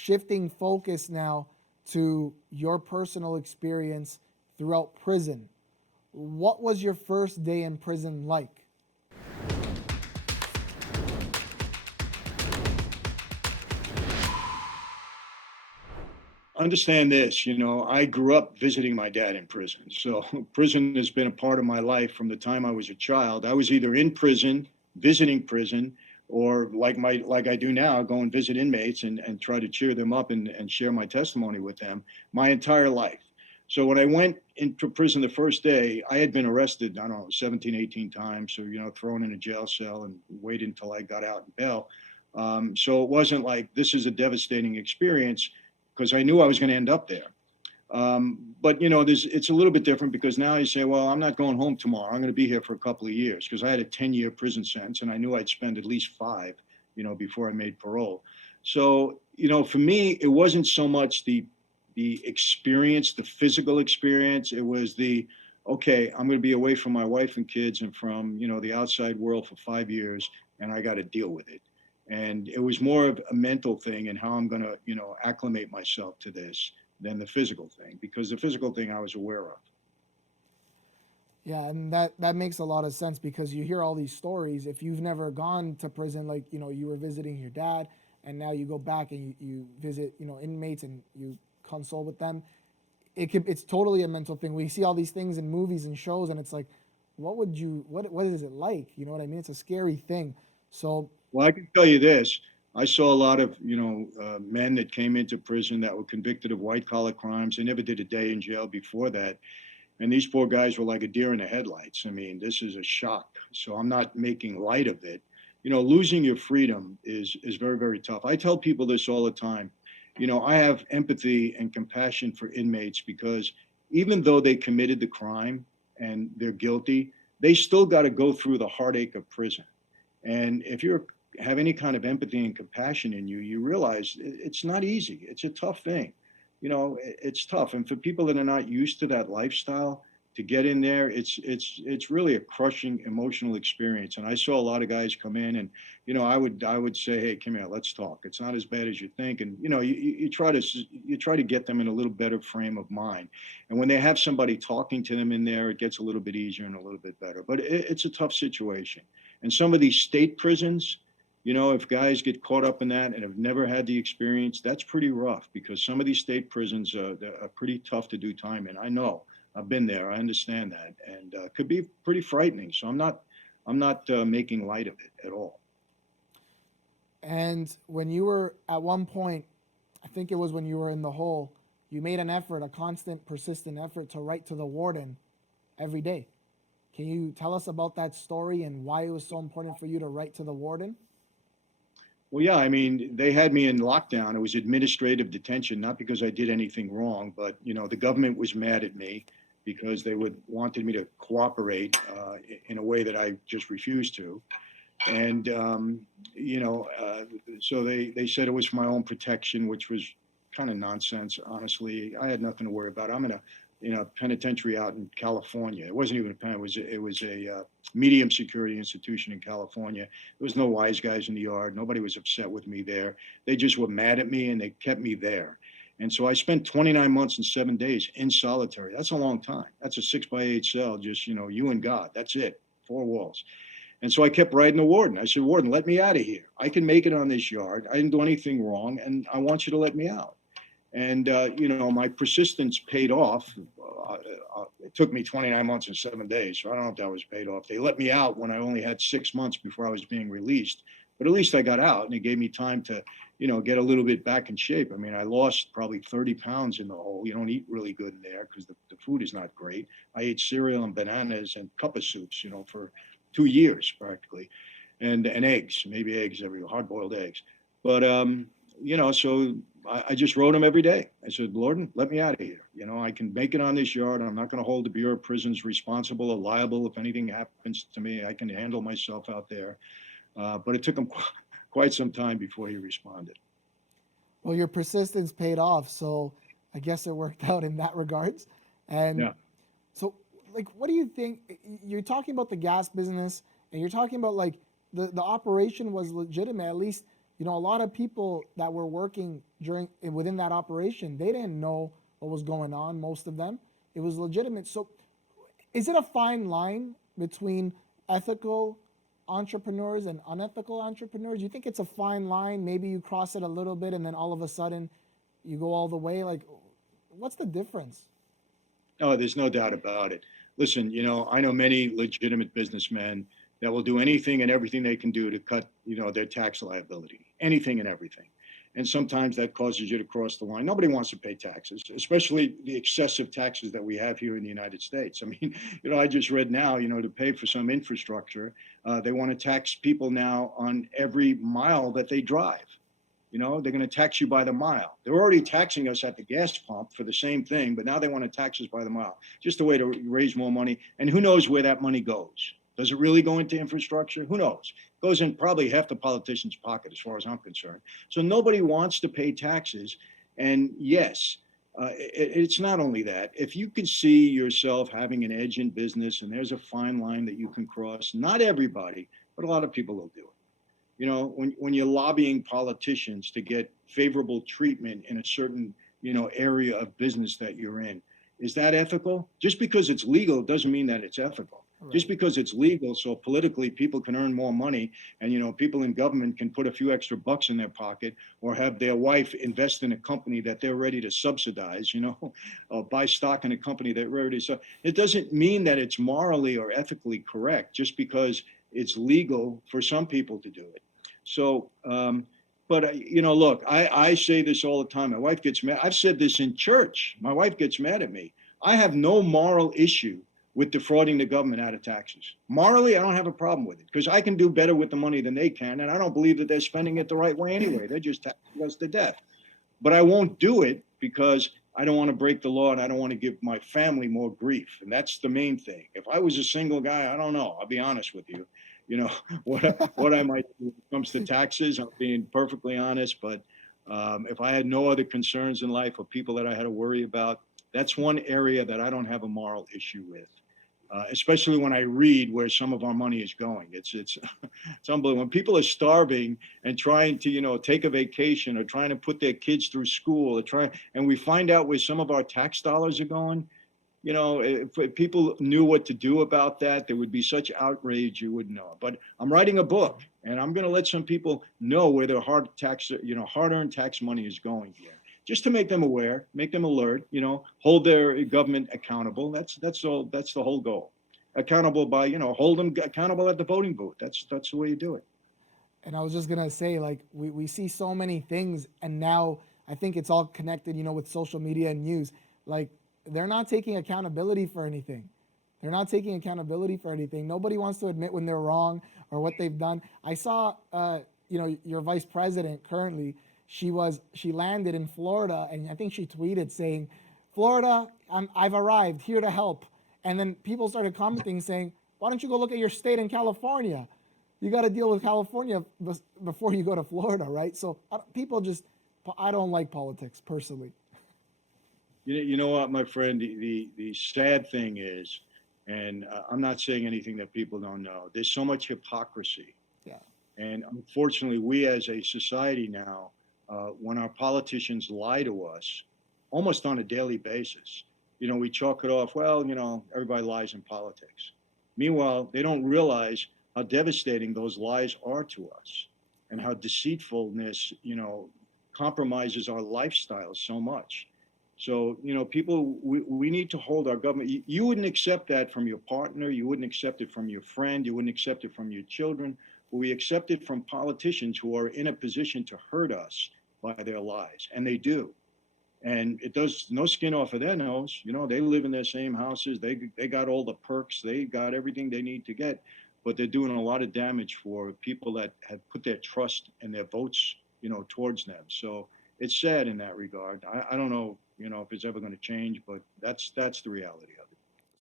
shifting focus now to your personal experience throughout prison. What was your first day in prison like? Understand this, I grew up visiting my dad in prison. So prison has been a part of my life from the time I was a child. I was either in prison, visiting prison, or like I do now, go and visit inmates and try to cheer them up and share my testimony with them my entire life. So when I went into prison the first day, I had been arrested, I don't know, 17, 18 times. So, thrown in a jail cell and waited until I got out in bail. So it wasn't like this is a devastating experience because I knew I was going to end up there. But it's a little bit different because now you say, well, I'm not going home tomorrow. I'm going to be here for a couple of years because I had a 10-year prison sentence and I knew I'd spend at least five, before I made parole. So, for me, it wasn't so much the experience, the physical experience. It was the okay, I'm going to be away from my wife and kids and from the outside world for 5 years, and I got to deal with it. And it was more of a mental thing and how I'm going to acclimate myself to this than the physical thing, because the physical thing I was aware of. Yeah, and that makes a lot of sense because you hear all these stories. If you've never gone to prison, like you were visiting your dad, and now you go back and you visit inmates and you console with them, it's totally a mental thing. We see all these things in movies and shows, and it's like, what is it like? You know what I mean? It's a scary thing. So Well, I can tell you this. I saw a lot of, men that came into prison that were convicted of white collar crimes. They never did a day in jail before that. And these poor guys were like a deer in the headlights. I mean, this is a shock. So I'm not making light of it. Losing your freedom is very, very tough. I tell people this all the time. I have empathy and compassion for inmates because even though they committed the crime and they're guilty, they still got to go through the heartache of prison. And if you have any kind of empathy and compassion in you, you realize it's not easy. It's a tough thing. It's tough. And for people that are not used to that lifestyle, to get in there, it's really a crushing emotional experience. And I saw a lot of guys come in, and I would say, hey, come here, let's talk. It's not as bad as you think. And you try to get them in a little better frame of mind. And when they have somebody talking to them in there, it gets a little bit easier and a little bit better. But it's a tough situation. And some of these state prisons, if guys get caught up in that and have never had the experience, that's pretty rough because some of these state prisons are pretty tough to do time in. I know. I've been there. I understand that, and could be pretty frightening. So I'm not making light of it at all. and when you were at one point, I think it was when you were in the hole, you made an effort, a constant, persistent effort to write to the warden every day. Can you tell us about that story and why it was so important for you to write to the warden? Well, yeah, I mean, they had me in lockdown. It was administrative detention, not because I did anything wrong, but the government was mad at me because they would wanted me to cooperate in a way that I just refused to. And so they said it was for my own protection, which was kind of nonsense. Honestly, I had nothing to worry about. I'm in a penitentiary out in California. It wasn't even a pen. It was a medium security institution in California. There was no wise guys in the yard. Nobody was upset with me there. They just were mad at me and they kept me there. And so I spent 29 months and 7 days in solitary. That's a long time. That's a 6 by 8 cell, just you and God. That's it. Four walls. And so I kept writing the warden. I said, Warden, let me out of here. I can make it on this yard. I didn't do anything wrong, and I want you to let me out. And my persistence paid off. It took me 29 months and 7 days, so I don't know if that was paid off. They let me out when I only had 6 months before I was being released, but at least I got out, and it gave me time to, get a little bit back in shape. I mean, I lost probably 30 pounds in the hole. You don't eat really good in there because the food is not great. I ate cereal and bananas and cup of soups, for 2 years practically, and eggs, maybe eggs every hard boiled eggs. But so I just wrote him every day. I said, Lord, let me out of here. I can make it on this yard. I'm not going to hold the Bureau of Prisons responsible or liable if anything happens to me. I can handle myself out there. But it took him quite some time before he responded. Well, your persistence paid off, so I guess it worked out in that regards. And Yeah. so, like, what do you think? You're talking about the gas business, and you're talking about like the operation was legitimate. At least you know, a lot of people that were working within that operation, they didn't know what was going on. Most of them, it was legitimate. So, is it a fine line between ethical entrepreneurs and unethical entrepreneurs? You think it's a fine line? Maybe you cross it a little bit, and then all of a sudden, you go all the way. Like, what's the difference? Oh, there's no doubt about it. Listen, I know many legitimate businessmen that will do anything and everything they can do to cut, their tax liability, anything and everything. And sometimes that causes you to cross the line. Nobody wants to pay taxes, especially the excessive taxes that we have here in the United States. I mean, I just read now, to pay for some infrastructure, they want to tax people now on every mile that they drive. They're going to tax you by the mile. They're already taxing us at the gas pump for the same thing, but now they want to tax us by the mile. Just a way to raise more money. And who knows where that money goes? Does it really go into infrastructure? Who knows? It goes in probably half the politician's pocket, as far as I'm concerned. So nobody wants to pay taxes. And yes, it's not only that. If you can see yourself having an edge in business and there's a fine line that you can cross, not everybody, but a lot of people will do it. When you're lobbying politicians to get favorable treatment in a certain, area of business that you're in, is that ethical? Just because it's legal doesn't mean that it's ethical. Right. Just because it's legal, so politically people can earn more money, and people in government can put a few extra bucks in their pocket, or have their wife invest in a company that they're ready to subsidize, or buy stock in a company that ready to. So it doesn't mean that it's morally or ethically correct just because it's legal for some people to do it. So, but look, I say this all the time. My wife gets mad. I've said this in church. My wife gets mad at me. I have no moral issue with defrauding the government out of taxes. Morally, I don't have a problem with it because I can do better with the money than they can. And I don't believe that they're spending it the right way anyway. They're just taxing us to death. But I won't do it because I don't want to break the law and I don't want to give my family more grief. And that's the main thing. If I was a single guy, I don't know. I'll be honest with you. What I might do when it comes to taxes, I'm being perfectly honest. But if I had no other concerns in life or people that I had to worry about, that's one area that I don't have a moral issue with. Especially when I read where some of our money is going. It's it's unbelievable. When people are starving and trying to take a vacation or trying to put their kids through school and we find out where some of our tax dollars are going. If people knew what to do about that, there would be such outrage you wouldn't know. But I'm writing a book, and I'm going to let some people know where their hard-earned tax money is going here, just to make them aware, make them alert. Hold their government accountable. That's all. That's the whole goal. Accountable by hold them accountable at the voting booth. That's the way you do it. And I was just gonna say, like, we see so many things, and now I think it's all connected, with social media and news. Like, they're not taking accountability for anything. They're not taking accountability for anything. Nobody wants to admit when they're wrong or what they've done. I saw, your vice president currently. She landed in Florida, and I think she tweeted saying, "Florida, I've arrived here to help." And then people started commenting saying, "Why don't you go look at your state in California? You got to deal with California before you go to Florida, right?" So people just, I don't like politics personally. You know what, my friend? The sad thing is, and I'm not saying anything that people don't know. There's so much hypocrisy, Yeah. and unfortunately, we as a society now, when our politicians lie to us, almost on a daily basis, we chalk it off. Well, everybody lies in politics. Meanwhile, they don't realize how devastating those lies are to us, and how deceitfulness, compromises our lifestyle so much. So, people, we need to hold our government. You wouldn't accept that from your partner. You wouldn't accept it from your friend. You wouldn't accept it from your children. But we accept it from politicians who are in a position to hurt us by their lies. And they do. And it does no skin off of their nose. They live in their same houses. They got all the perks. They got everything they need to get. But they're doing a lot of damage for people that have put their trust and their votes, towards them. So it's sad in that regard. I don't know, if it's ever going to change, but that's the reality.